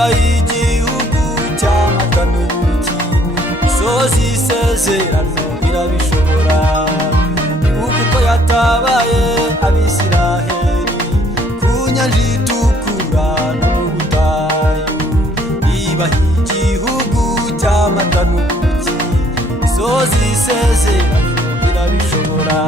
iba igihugu cy'amata n'ubuki, isozi isezerano irabishobora. Ibuka uko yatabaye Abisiraheli ku nyanja itukura no mu butayu, iba igihugu cy'amata n'ubuki, isozi isezerano irabishobora.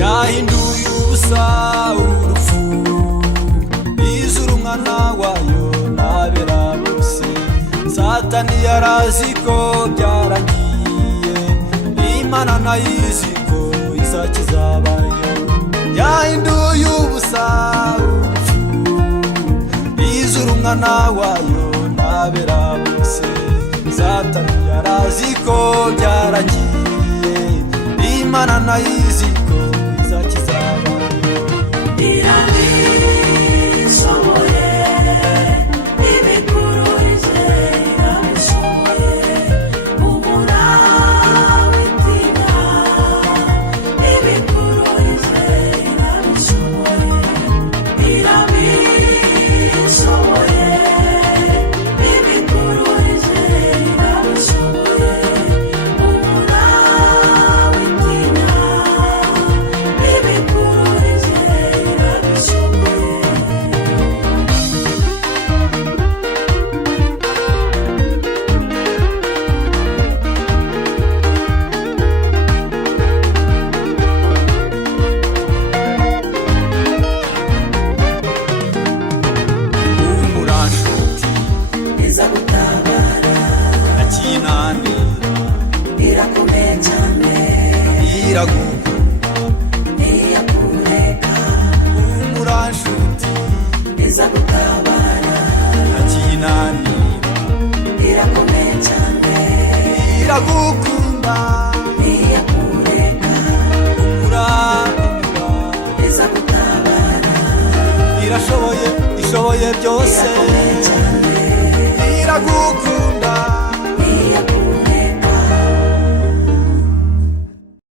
Yahinduye ubusa urupfu, izura umwana wayo n'abera bose. Satani yarazi ko byarangiye, Imana nayo izi ko izakiza abayo. Yahinduye ubusa urupfu, izura umwana wayo n'abera bose. Satani yarazi ko byarangiye, Imana nayo izi ko izakiza abayo. Irabishoboye, ibiguruje irabishoboye, humura witinda, ibiguruje irabishoboye. Irabishoboye, ibiguruje irabishoboye, humura witinda, ibiguruje irabishoboye. Humura nshuti Izagutabara, akinanira, irakomeye cyane, iragukunda. ntiyakureka. Humura nshuti Izagutabara, akinanira, irakomeye cyane, iragukunda. ntiyakureka. Humura, Izagutabara, irashoboye, ishoboye byose, irakomeye cyane, iragukunda.